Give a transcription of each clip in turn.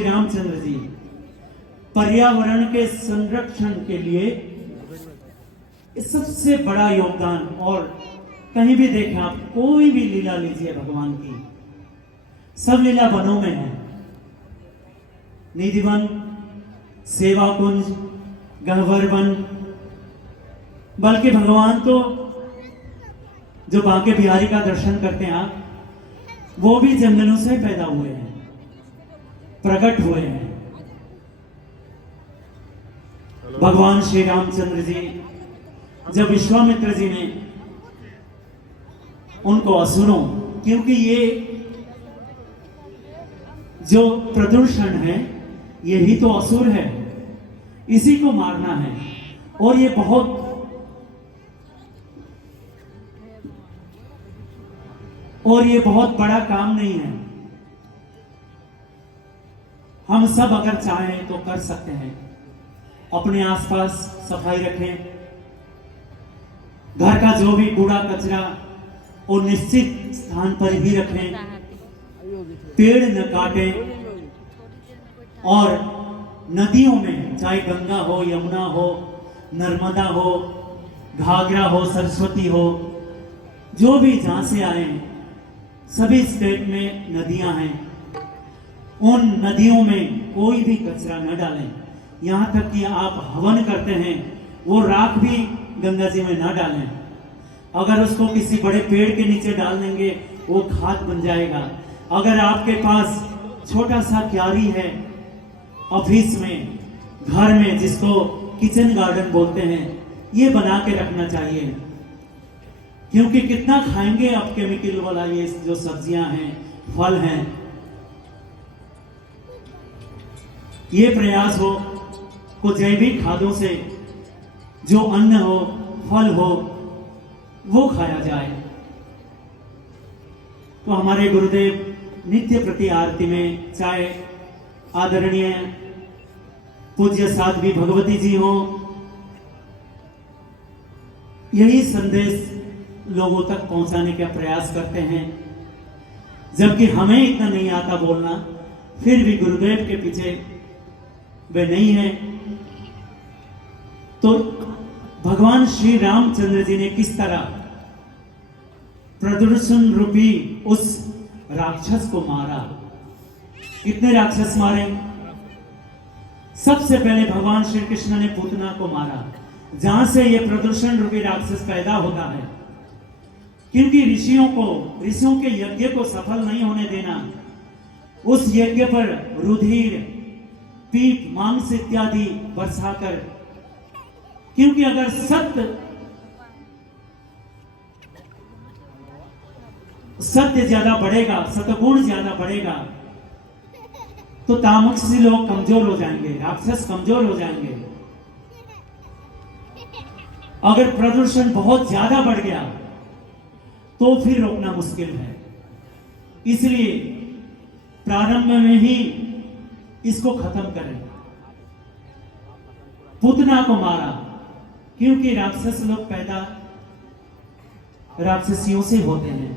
रामचंद्र जी पर्यावरण के संरक्षण के लिए सबसे बड़ा योगदान, और कहीं भी देखें आप, कोई भी लीला लीजिए भगवान की, सब लीला वनों में है। निधिवन, सेवा कुंज, गहवर वन, बल्कि भगवान तो जो बांके बिहारी का दर्शन करते हैं आप, वो भी जंगलों से पैदा हुए हैं, प्रकट हुए हैं। भगवान श्री रामचंद्र जी जब विश्वामित्र जी ने उनको असुरों, क्योंकि ये जो प्रदूषण है यही तो असुर है, इसी को मारना है, और ये बहुत बड़ा काम नहीं है। हम सब अगर चाहें तो कर सकते हैं। अपने आसपास सफाई रखें, घर का जो भी कूड़ा कचरा वो निश्चित स्थान पर ही रखें, पेड़ न काटें, और नदियों में, चाहे गंगा हो, यमुना हो, नर्मदा हो, घाघरा हो, सरस्वती हो, जो भी जहां से आए, सभी स्टेट में नदियां हैं, उन नदियों में कोई भी कचरा न डालें। यहां तक कि आप हवन करते हैं, वो राख भी गंगा जी में न डालें। अगर उसको किसी बड़े पेड़ के नीचे डाल देंगे वो खाद बन जाएगा। अगर आपके पास छोटा सा क्यारी है ऑफिस में, घर में, जिसको किचन गार्डन बोलते हैं, ये बना के रखना चाहिए, क्योंकि कितना खाएंगे आप केमिकल वाला ये जो सब्जियां हैं, फल हैं। ये प्रयास हो को जैविक खादों से जो अन्न हो, फल हो, वो खाया जाए। तो हमारे गुरुदेव नित्य प्रति आरती में, चाहे आदरणीय पूज्य साध्वी भगवती जी हो, यही संदेश लोगों तक पहुंचाने का प्रयास करते हैं। जबकि हमें इतना नहीं आता बोलना, फिर भी गुरुदेव के पीछे वे नहीं है। तो भगवान श्री रामचंद्र जी ने किस तरह प्रदूषण रूपी उस राक्षस को मारा। कितने राक्षस मारे? सबसे पहले भगवान श्री कृष्ण ने पूतना को मारा, जहां से यह प्रदूषण रूपी राक्षस पैदा होता है। क्योंकि ऋषियों के यज्ञ को सफल नहीं होने देना, उस यज्ञ पर रुधिर, पीप, मांस इत्यादि बरसाकर, क्योंकि अगर सत्य ज्यादा बढ़ेगा, सतगुण ज्यादा बढ़ेगा, तो तामसी लोग कमजोर हो जाएंगे, राक्षस कमजोर हो जाएंगे। अगर प्रदूषण बहुत ज्यादा बढ़ गया तो फिर रोकना मुश्किल है। इसलिए प्रारंभ में ही इसको खत्म करें। पूतना को मारा, क्योंकि राक्षस लोग पैदा राक्षसियों से होते हैं।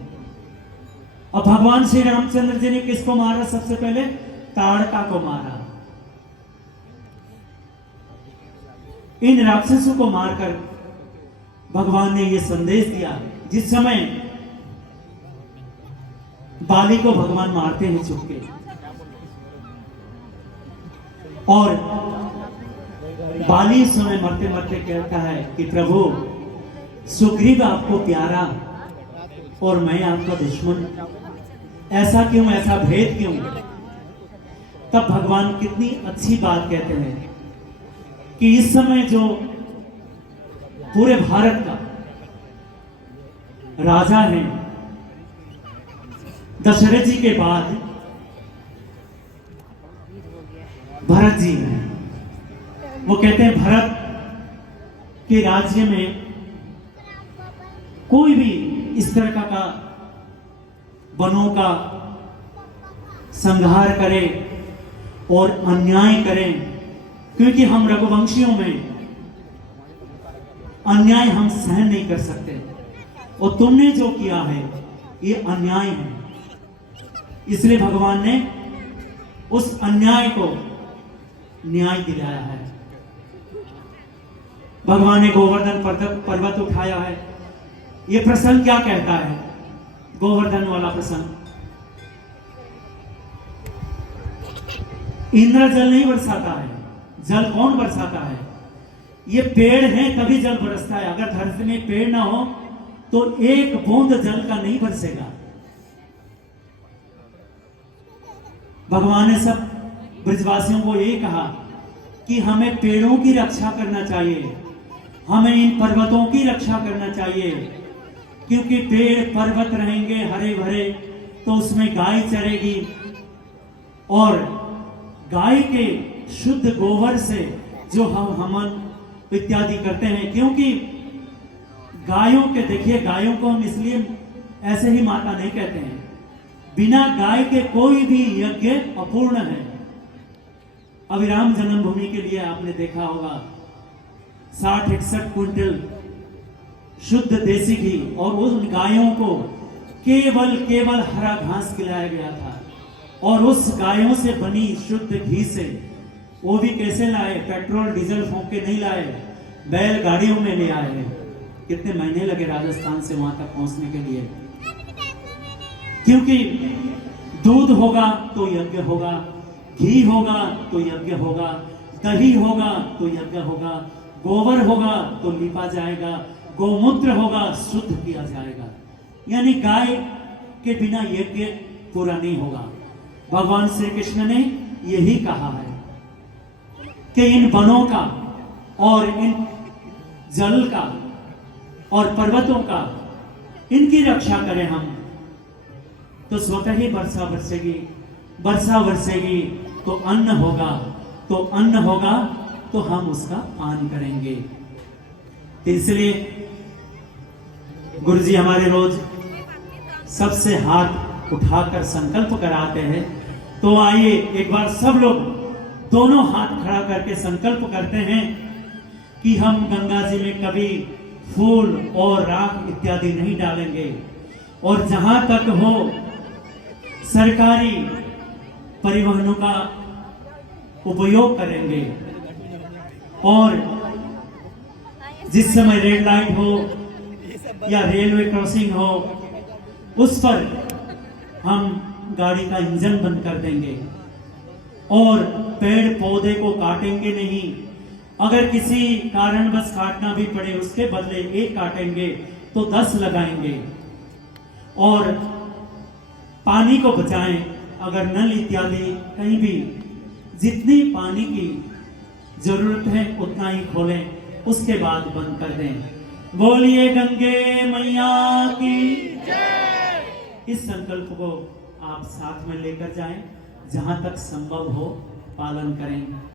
अब भगवान श्री रामचंद्र जी ने किसको मारा? सबसे पहले ताड़का को मारा। इन राक्षसों को मारकर भगवान ने यह संदेश दिया। जिस समय बाली को भगवान मारते हैं चुपके, और बाली समय मरते मरते कहता है कि प्रभु, सुग्रीव आपको प्यारा और मैं आपका दुश्मन, ऐसा क्यों, ऐसा भेद क्यों? तब भगवान कितनी अच्छी बात कहते हैं कि इस समय जो पूरे भारत का राजा है, दशरथ जी के बाद भरत जी हैं। वो कहते हैं भरत के राज्य में कोई भी इस तरह का वनों का संहार करे और अन्याय करें, क्योंकि हम रघुवंशियों में अन्याय हम सहन नहीं कर सकते, और तुमने जो किया है ये अन्याय है। इसलिए भगवान ने उस अन्याय को न्याय दिलाया है। भगवान ने गोवर्धन पर्वत उठाया है। ये प्रसंग क्या कहता है? गोवर्धन वाला प्रसंग, इंद्र जल नहीं बरसाता है। जल कौन बरसाता है? ये पेड़ है तभी जल बरसता है। अगर धरती में पेड़ ना हो तो एक बूंद जल का नहीं बरसेगा। भगवान ने सब ब्रजवासियों को यही कहा कि हमें पेड़ों की रक्षा करना चाहिए, हमें इन पर्वतों की रक्षा करना चाहिए, क्योंकि पेड़ पर्वत रहेंगे हरे भरे तो उसमें गाय चरेगी, और गाय के शुद्ध गोबर से जो हम हवन इत्यादि करते हैं, क्योंकि गायों के, देखिए गायों को हम इसलिए ऐसे ही माता नहीं कहते हैं, बिना गाय के कोई भी यज्ञ अपूर्ण है। अभी राम जन्मभूमि के लिए आपने देखा होगा 60-61 क्विंटल शुद्ध देसी घी, और उन गायों को केवल हरा घास खिलाया गया था, और उस गायों से बनी शुद्ध घी से, वो भी कैसे लाए? पेट्रोल डीजल फूंक के नहीं लाए, बैल गाड़ियों में ले आए। कितने महीने लगे राजस्थान से वहां तक पहुंचने के लिए, क्योंकि दूध होगा तो यज्ञ होगा, घी होगा तो यज्ञ होगा, दही होगा तो यज्ञ होगा, गोबर होगा तो लिपा जाएगा, गोमूत्र होगा शुद्ध किया जाएगा। यानी गाय के बिना यज्ञ पूरा नहीं होगा। भगवान श्री कृष्ण ने यही कहा है कि इन वनों का और इन जल का और पर्वतों का, इनकी रक्षा करें हम, तो स्वतः ही वर्षा बरसेगी, वर्षा बरसेगी तो अन्न होगा, तो अन्न होगा तो हम उसका पान करेंगे। तो इसलिए गुरुजी हमारे रोज सबसे हाथ उठाकर संकल्प कराते हैं। तो आइए एक बार सब लोग दोनों हाथ खड़ा करके संकल्प करते हैं कि हम गंगा जी में कभी फूल और राख इत्यादि नहीं डालेंगे, और जहां तक हो सरकारी परिवहनों का उपयोग करेंगे, और जिस समय रेड लाइट हो या रेलवे क्रॉसिंग हो उस पर हम गाड़ी का इंजन बंद कर देंगे, और पेड़ पौधे को काटेंगे नहीं। अगर किसी कारणवश काटना भी पड़े उसके बदले एक काटेंगे तो 10 लगाएंगे, और पानी को बचाएं। अगर नल इत्यादि कहीं भी जितनी पानी की जरूरत है उतना ही खोलें, उसके बाद बंद कर दें। बोलिए गंगे मैया की जय। इस संकल्प को आप साथ में लेकर जाएं, जहां तक संभव हो पालन करें।